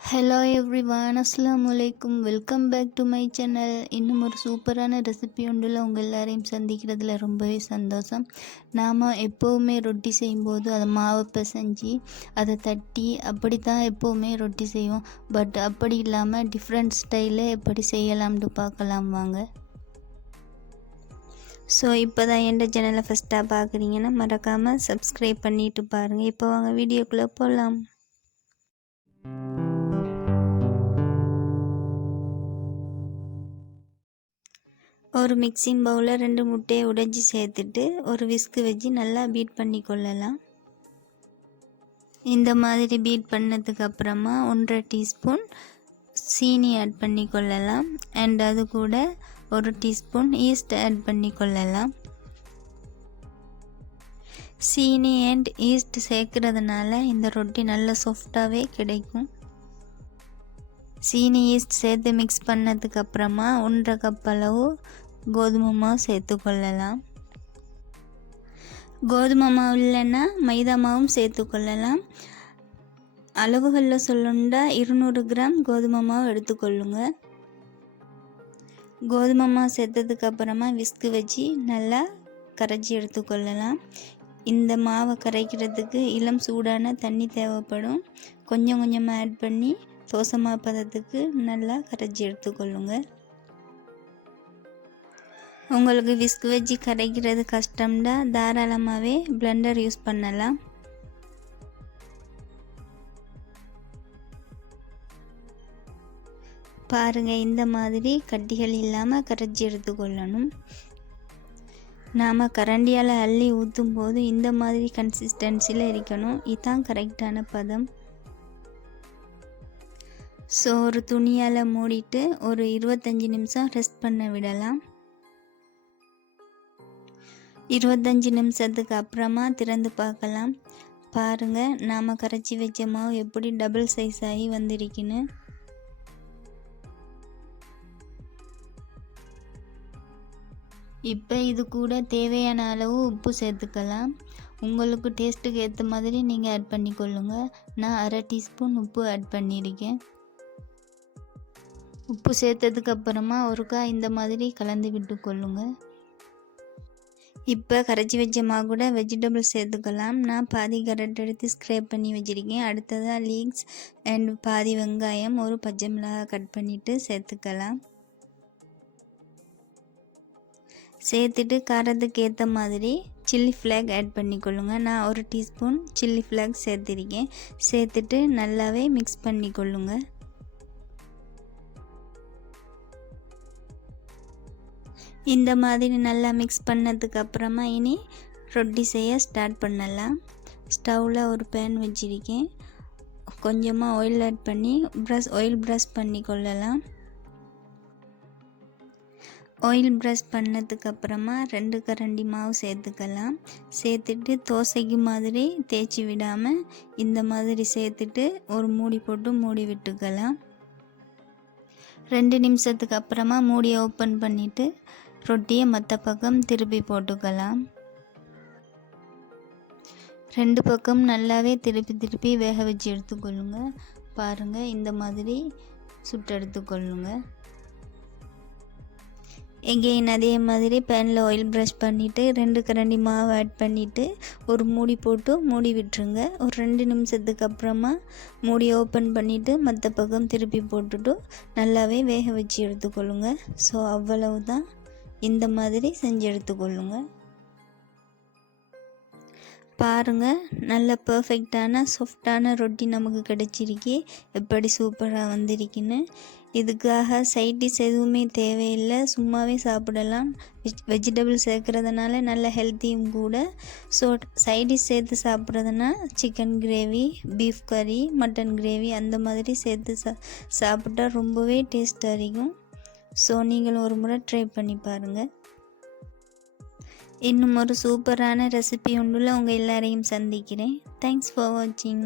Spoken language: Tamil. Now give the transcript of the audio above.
ஹலோ எவ்ரி ஒன் அஸ்லாம் வலைக்கும் welcome back to my channel இன்னும் ஒரு சூப்பரான ரெசிபி ஒன்றில் உங்கள் எல்லாரையும் சந்திக்கிறதுல ரொம்பவே சந்தோஷம். நாம் எப்போவுமே ரொட்டி செய்யும்போது அதை மாவை பிசைஞ்சு அதை தட்டி அப்படி தான் எப்போவுமே ரொட்டி செய்வோம். பட் அப்படி இல்லாமல் டிஃப்ரெண்ட் ஸ்டைலில் எப்படி செய்யலாம்னு பார்க்கலாம் வாங்க. ஸோ இப்போ தான் எந்த சேனலை ஃபஸ்ட்டாக பார்க்குறீங்கன்னா மறக்காமல் சப்ஸ்கிரைப் பண்ணிட்டு பாருங்கள் இப்போ வாங்க வீடியோக்குள்ளே போகலாம் ஒரு மிக்சிங் பவுலில் ரெண்டு முட்டையை உடைச்சி சேர்த்துட்டு ஒரு விஸ்கு வச்சு நல்லா பீட் பண்ணி கொள்ளலாம் இந்த மாதிரி பீட் பண்ணதுக்கு அப்புறமா ஒன்றரை டீஸ்பூன் சீனி ஆட் பண்ணி கொள்ளலாம் அண்ட் அது கூட ஒரு டீஸ்பூன் ஈஸ்ட் ஆட் பண்ணி கொள்ளலாம் சீனி அண்ட் ஈஸ்ட் சேர்க்கறதுனால இந்த ரொட்டி நல்ல சாஃப்டாகவே கிடைக்கும். சீனி ஈஸ்ட் சேர்த்து மிக்ஸ் பண்ணதுக்கு அப்புறமா ஒன்றரை கப் அளவு கோதுமை மாவு சேர்த்து கொள்ளலாம். கோதுமை மாவு இல்லைன்னா மைதா மாவும் சேர்த்து கொள்ளலாம். அளவுகளில் சொல்லணுண்டா இருநூறு கிராம் கோதுமை மாவு எடுத்துக்கொள்ளுங்க கோதுமை மாவு சேர்த்ததுக்கு அப்புறமா விஸ்கு வச்சு நல்லா கரைச்சி எடுத்துக்கொள்ளலாம் இந்த மாவை கரைக்கிறதுக்கு இளம் சூடான தண்ணி தேவைப்படும். கொஞ்சம் கொஞ்சமாக ஆட் பண்ணி தோசமாக பதத்துக்கு நல்லா கரைச்சி எடுத்துக்கொள்ளுங்க உங்களுக்கு விஸ்கு வச்சு கரைக்கிறது கஷ்டம்னா தாராளமாகவே பிளெண்டர் யூஸ் பண்ணலாம். பாருங்கள் இந்த மாதிரி கட்டிகள் இல்லாமல் கரைச்சி எடுத்துக்கொள்ளணும் நாம் கரண்டியால் அள்ளி ஊற்றும் போது இந்த மாதிரி கன்சிஸ்டன்சியில் இருக்கணும். இதுதான் கரெக்டான பதம். ஸோ ஒரு துணியால் மூடிட்டு ஒரு இருபத்தஞ்சி நிமிஷம் ரெஸ்ட் பண்ண விடலாம். இருபத்தஞ்சி நிமிஷத்துக்கு அப்புறமா திறந்து பார்க்கலாம். பாருங்கள் நாம் கரைச்சி வச்ச மாவு எப்படி டபுள் சைஸ் ஆகி வந்திருக்குன்னு. இப்போ இது கூட தேவையான அளவு உப்பு சேர்த்துக்கலாம். உங்களுக்கு டேஸ்ட்டுக்கு ஏற்ற மாதிரி நீங்கள் ஆட் பண்ணிக்கொள்ளுங்கள் நான் அரை டீஸ்பூன் உப்பு ஆட் பண்ணியிருக்கேன். உப்பு சேர்த்ததுக்கு அப்புறமா ஒருக்கா இந்த மாதிரி கலந்து விட்டு கொள்ளுங்கள் இப்போ கரைச்சி வச்ச மாவு கூட வெஜிடபிள் சேர்த்துக்கலாம். நான் பாதி கரட் எடுத்து ஸ்க்ரேப் பண்ணி வச்சுருக்கேன். அடுத்ததாக லீக்ஸ் அண்ட் பாதி வெங்காயம் ஒரு பச்சை மிளகாய் கட் பண்ணிவிட்டு சேர்த்துக்கலாம். சேர்த்துட்டு காரத்துக்கு ஏற்ற மாதிரி சில்லி ஃப்ளாக் ஆட் பண்ணிக்கொள்ளுங்க. நான் ஒரு டீஸ்பூன் சில்லி ஃப்ளாக் சேர்த்துருக்கேன். சேர்த்துட்டு நல்லாவே மிக்ஸ் பண்ணிக்கொள்ளுங்க. இந்த மாதிரி நல்லா மிக்ஸ் பண்ணதுக்கு அப்புறமா இனி ரொட்டி செய்ய ஸ்டார்ட் பண்ணலாம். ஸ்டவ்வில் ஒரு பேன் வச்சுருக்கேன். கொஞ்சமாக ஆயில் ஆட் பண்ணி ப்ரஷ் ஆயில் ப்ரஷ் பண்ணி கொள்ளலாம். ஆயில் ப்ரஷ் பண்ணதுக்கப்புறமா ரெண்டு கரண்டி மாவு சேர்த்துக்கலாம். சேர்த்துட்டு தோசைக்கு மாதிரி தேய்ச்சி விடாமல் இந்த மாதிரி சேர்த்துட்டு ஒரு மூடி போட்டு மூடி விட்டுக்கலாம். ரெண்டு நிமிஷத்துக்கு அப்புறமா மூடியை ஓப்பன் பண்ணிவிட்டு ரொட்டியை மற்ற பக்கம் திருப்பி போட்டுக்கலாம். ரெண்டு பக்கம் நல்லாவே திருப்பி திருப்பி வேக வச்சு எடுத்துக்கொள்ளுங்க. பாருங்கள் இந்த மாதிரி சுட்டு எடுத்துக்கொள்ளுங்க. எகெயின் அதே மாதிரி பேனில் ஆயில் ப்ரஷ் பண்ணிவிட்டு ரெண்டு கரண்டி மாவு ஆட் பண்ணிவிட்டு ஒரு மூடி போட்டு மூடி விட்டுருங்க. ஒரு ரெண்டு நிமிஷத்துக்கு அப்புறமா மூடி ஓப்பன் பண்ணிவிட்டு மற்ற பக்கம் திருப்பி போட்டுட்டு நல்லாவே வேக வச்சு எடுத்துக்கொள்ளுங்க. ஸோ அவ்வளவு தான் இந்த மாதிரி செஞ்சு எடுத்துக்கொள்ளுங்க பாருங்கள் நல்ல பர்ஃபெக்டான சாஃப்டான ரொட்டி நமக்கு கிடச்சிருக்கு. எப்படி சூப்பராக வந்திருக்குன்னு. இதுக்காக சைட் டிஷ் எதுவுமே தேவையில்லை. சும்மாவே சாப்பிடலாம். வெஜ் வெஜிடபிள் சேர்க்குறதுனால நல்ல ஹெல்த்தியும் கூட. ஸோ சைட் டிஷ் சேர்த்து சாப்பிட்றதுனா சிக்கன் கிரேவி பீஃப் கறி மட்டன் கிரேவி அந்த மாதிரி சேர்த்து சா சாப்பிட்டா ரொம்பவே டேஸ்ட்டாக இருக்கும் ஸோ நீங்களும் ஒரு முறை ட்ரை பண்ணி பாருங்கள் இன்னும் ஒரு சூப்பரான ரெசிபி உண்டுள்ள உங்கள் எல்லாரையும் சந்திக்கிறேன். தேங்க்ஸ் ஃபார் வாட்சிங்